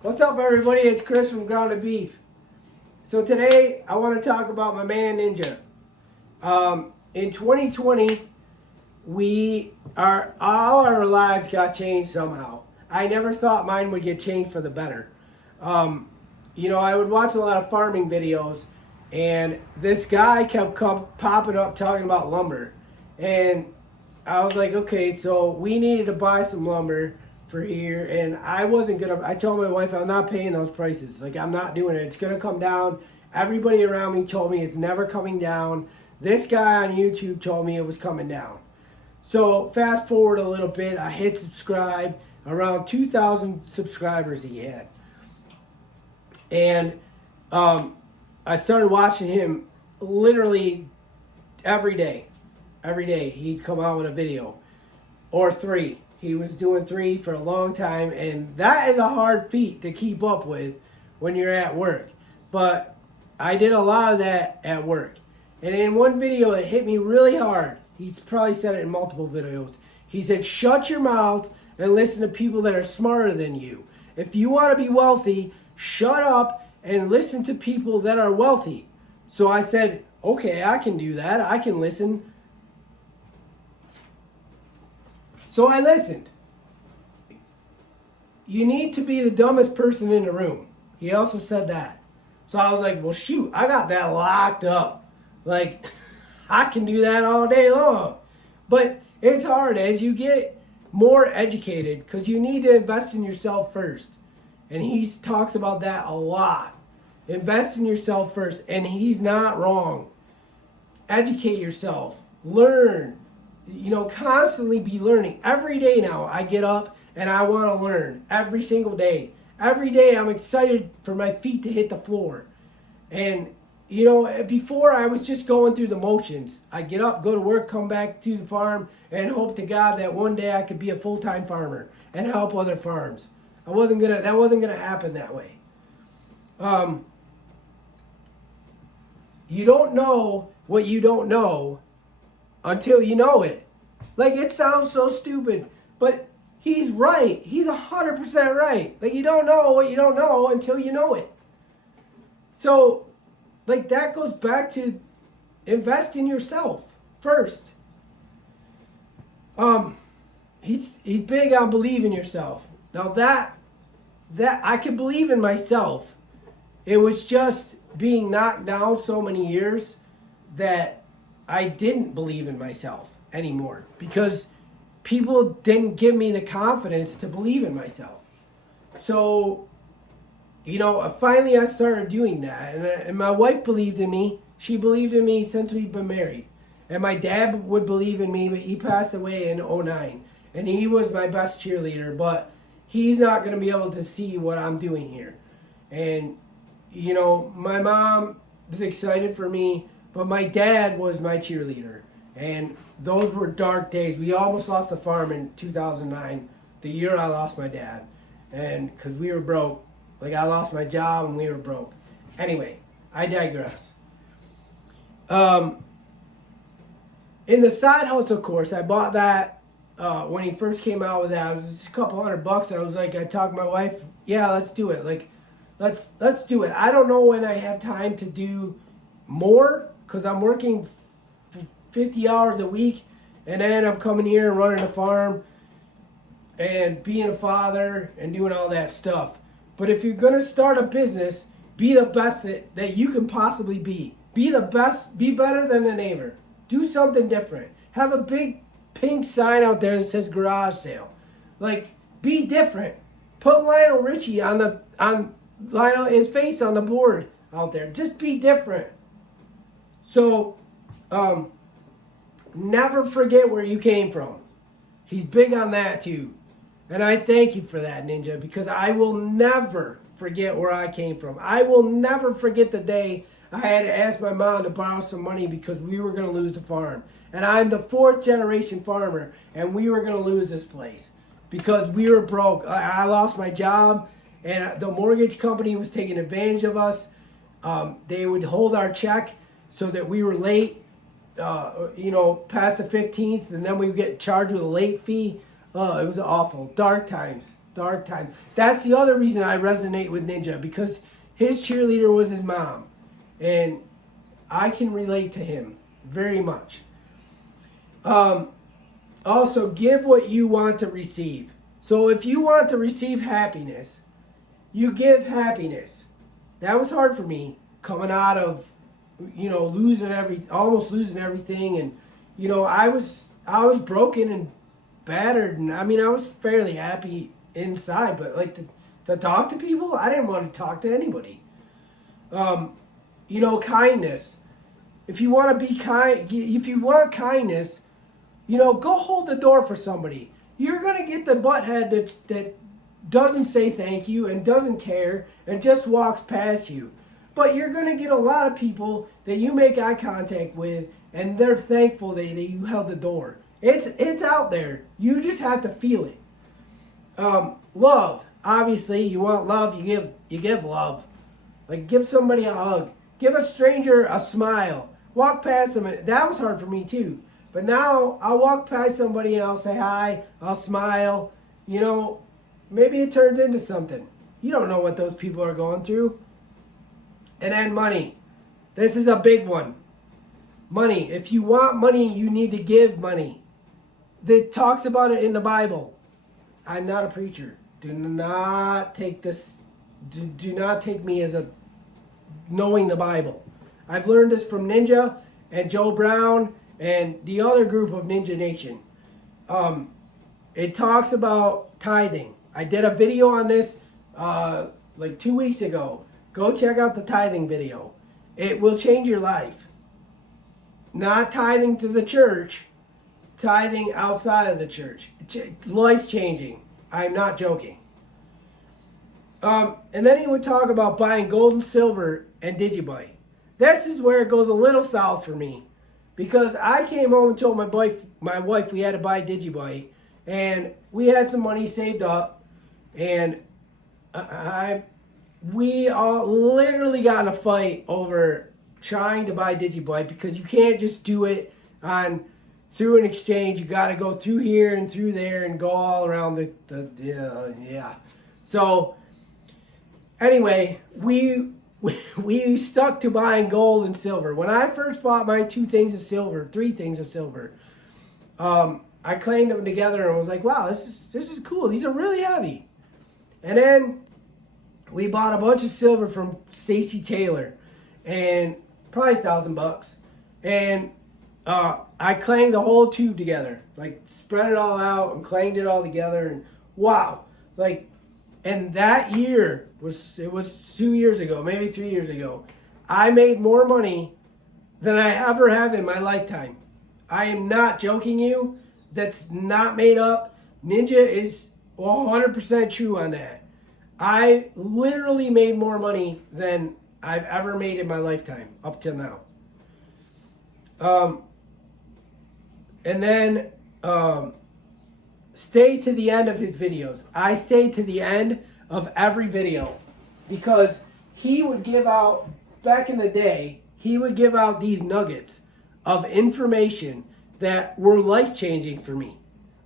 What's up, everybody? It's Chris from Grounded Beef. So today I want to talk about my man Ninja. In 2020, all our lives got changed somehow. I never thought mine would get changed for the better. I would watch a lot of farming videos, and this guy kept popping up talking about lumber, and I was like, okay, so we needed to buy some lumber for here, and I told my wife I'm not paying those prices. Like, I'm not doing it. It's gonna come down. Everybody around me told me it's never coming down. This guy on YouTube told me it was coming down. So fast forward a little bit, I hit subscribe. Around 2,000 subscribers he had. And I started watching him literally every day. Every day he'd come out with a video or three. He was doing three for a long time, and that is a hard feat to keep up with when you're at work. But I did a lot of that at work. And in one video, it hit me really hard. He's probably said it in multiple videos. He said, shut your mouth and listen to people that are smarter than you. If you want to be wealthy, shut up and listen to people that are wealthy. So I said, okay, I can do that. I can listen. So I listened. You need to be the dumbest person in the room. He also said that. So I was like, well, shoot, I got that locked up. Like, I can do that all day long. But it's hard as you get more educated, because you need to invest in yourself first. And he talks about that a lot. Invest in yourself first. And he's not wrong. Educate yourself. Learn. Constantly be learning. Every day now I get up and I want to learn. Every single day. Every day I'm excited for my feet to hit the floor. And, before I was just going through the motions. I'd get up, go to work, come back to the farm, and hope to God that one day I could be a full-time farmer and help other farms. That wasn't gonna happen that way. You don't know what you don't know until you know it. Like, it sounds so stupid, but he's right. He's 100% right. Like, you don't know what you don't know until you know it. So, like, that goes back to invest in yourself first. He's big on believe in yourself. Now that I could believe in myself. It was just being knocked down so many years that I didn't believe in myself anymore, because people didn't give me the confidence to believe in myself. So, finally I started doing that, and my wife believed in me. She believed in me since we've been married. And my dad would believe in me, but he passed away in 2009, and he was my best cheerleader, but he's not going to be able to see what I'm doing here. And, my mom was excited for me, but my dad was my cheerleader. And those were dark days. We almost lost the farm in 2009, the year I lost my dad. And because we were broke. Like, I lost my job and we were broke. Anyway, I digress. In the side hustle course, I bought that when he first came out with that. It was just a couple $100. I was like, I talked to my wife, yeah, let's do it. Like, let's do it. I don't know when I have time to do more, because I'm working 50 hours a week, and then I'm coming here and running a farm and being a father and doing all that stuff. But if you're going to start a business, be the best that you can possibly be. Be the best. Be better than the neighbor. Do something different. Have a big pink sign out there that says garage sale. Like, be different. Put Lionel Richie on his face on the board out there. Just be different. So, never forget where you came from. He's big on that too. And I thank you for that, Ninja, because I will never forget where I came from. I will never forget the day I had to ask my mom to borrow some money because we were going to lose the farm. And I'm the 4th generation farmer, and we were going to lose this place because we were broke. I lost my job, and the mortgage company was taking advantage of us. They would hold our check so that we were late, past the 15th, and then we would get charged with a late fee. It was awful. Dark times. dark times. That's the other reason I resonate with Ninja, because his cheerleader was his mom. And I can relate to him very much. Also, give what you want to receive. So if you want to receive happiness, you give happiness. That was hard for me, coming out of, almost losing everything. And, I was broken and battered. And I mean, I was fairly happy inside, but like to talk to people, I didn't want to talk to anybody. Kindness. If you want to be kind, if you want kindness, go hold the door for somebody. You're going to get the butthead that doesn't say thank you and doesn't care and just walks past you. But you're going to get a lot of people that you make eye contact with and they're thankful that you held the door. It's out there. You just have to feel it. Love. Obviously, you want love, you give love. Like, give somebody a hug. Give a stranger a smile. Walk past them. That was hard for me too. But now I'll walk past somebody and I'll say hi. I'll smile. Maybe it turns into something. You don't know what those people are going through. And then money. This is a big one. Money. If you want money, you need to give money. It talks about it in the Bible. I'm not a preacher. Do not take this. Do not take me as a knowing the Bible. I've learned this from Ninja and Joe Brown and the other group of Ninja Nation. It talks about tithing. I did a video on this like 2 weeks ago. Go check out the tithing video. It will change your life. Not tithing to the church, tithing outside of the church. Life changing. I'm not joking. And then he would talk about buying gold and silver and Digibyte. This is where it goes a little south for me, because I came home and told my wife we had to buy Digibyte, and we had some money saved up, and we all literally got in a fight over trying to buy Digibyte, because you can't just do it through an exchange. You got to go through here and through there and go all around yeah. So anyway, we stuck to buying gold and silver. When I first bought my 3 things of silver, I claimed them together and was like, wow, this is cool. These are really heavy. And then we bought a bunch of silver from Stacy Taylor, and probably $1,000. And I clanged the whole tube together, like spread it all out and clanged it all together, and wow, like. And that year was 2 years ago, maybe 3 years ago. I made more money than I ever have in my lifetime. I am not joking you. That's not made up. Ninja is 100% true on that. I literally made more money than I've ever made in my lifetime up till now. And then stay to the end of his videos. I stayed to the end of every video, because he would give out, back in the day, he would give out these nuggets of information that were life-changing for me.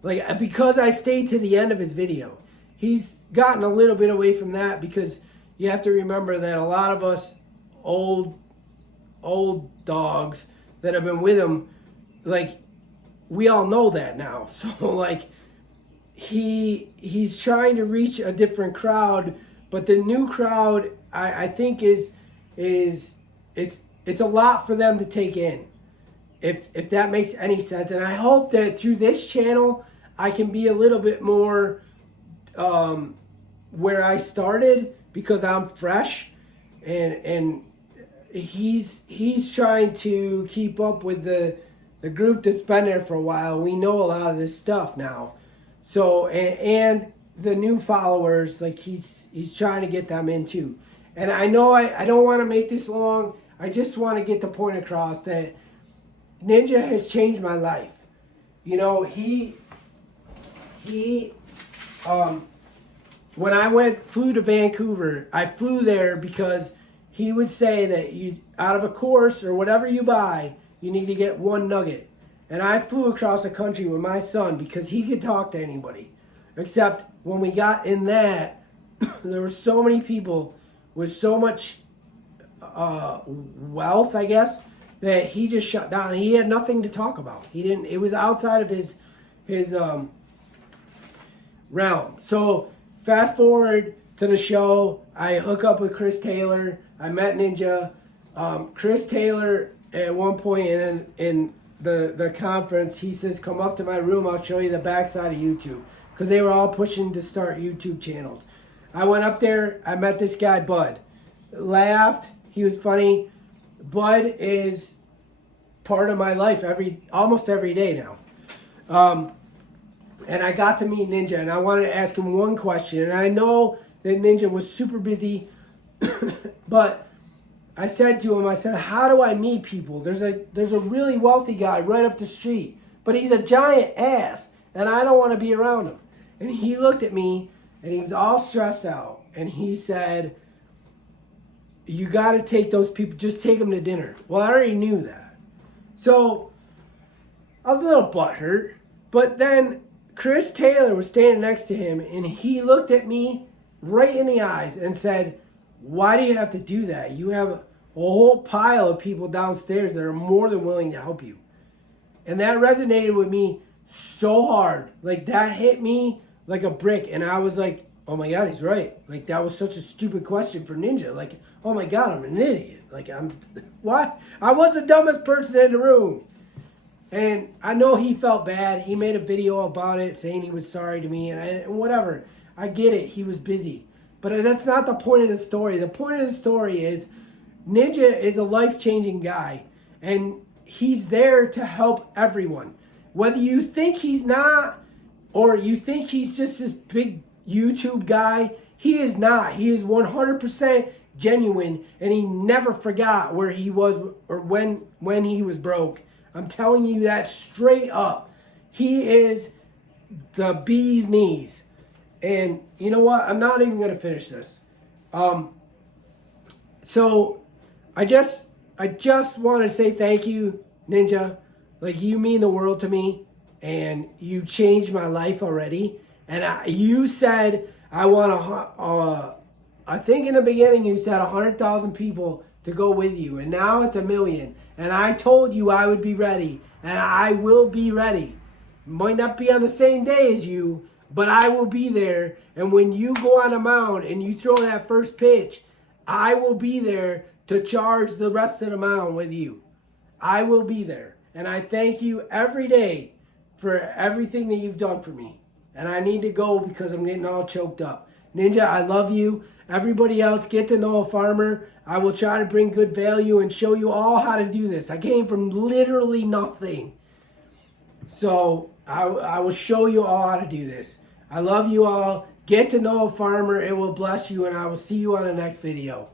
Like, because I stayed to the end of his video. He's gotten a little bit away from that, because you have to remember that a lot of us old dogs that have been with him, like, we all know that now. So, like, he's trying to reach a different crowd, but the new crowd, I think is it's a lot for them to take in, if that makes any sense. And I hope that through this channel I can be a little bit more where I started, because I'm fresh, and he's trying to keep up with the group that's been there for a while. We know a lot of this stuff now. So, and the new followers, like he's trying to get them in too. And I know I don't want to make this long. I just want to get the point across that Ninja has changed my life. He when I flew to Vancouver, I flew there because he would say that out of a course or whatever you buy, you need to get one nugget. And I flew across the country with my son because he could talk to anybody. Except when we got in that, there were so many people with so much wealth, I guess, that he just shut down. He had nothing to talk about. He didn't. It was outside of his realm. So fast forward to the show. I hook up with Chris Taylor. I met Ninja. Chris Taylor at one point in the conference, he says, "Come up to my room. I'll show you the backside of YouTube," because they were all pushing to start YouTube channels. I went up there. I met this guy, Bud. Laughed. He was funny. Bud is part of my life almost every day now. And I got to meet Ninja, and I wanted to ask him one question. And I know that Ninja was super busy, but I said to him, I said, "How do I meet people? There's a really wealthy guy right up the street, but he's a giant ass, and I don't want to be around him." And he looked at me, and he was all stressed out, and he said, "You got to take those people, just take them to dinner." Well, I already knew that. So I was a little butthurt, but then Chris Taylor was standing next to him, and he looked at me right in the eyes and said, "Why do you have to do that? You have a whole pile of people downstairs that are more than willing to help you." And that resonated with me so hard. Like, that hit me like a brick. And I was like, oh my God, he's right. Like, that was such a stupid question for Ninja. Like, oh my God, I'm an idiot. Like, what? I was the dumbest person in the room. And I know he felt bad. He made a video about it saying he was sorry to me and whatever. I get it. He was busy. But that's not the point of the story. The point of the story is Ninja is a life-changing guy. And he's there to help everyone. Whether you think he's not or you think he's just this big YouTube guy, he is not. He is 100% genuine, and he never forgot where he was or when he was broke. I'm telling you that straight up. He is the bee's knees. And you know what? I'm not even going to finish this. So I just want to say thank you, Ninja. Like, you mean the world to me, and you changed my life already. And you said, I want I think in the beginning you said 100,000 people to go with you, and now it's 1 million. And I told you I would be ready, and I will be ready. Might not be on the same day as you, but I will be there. And when you go on a mound and you throw that first pitch, I will be there to charge the rest of the mound with you. I will be there. And I thank you every day for everything that you've done for me. And I need to go because I'm getting all choked up. Ninja, I love you. Everybody else, get to know a farmer. I will try to bring good value and show you all how to do this. I came from literally nothing. So I will show you all how to do this. I love you all. Get to know a farmer. It will bless you, and I will see you on the next video.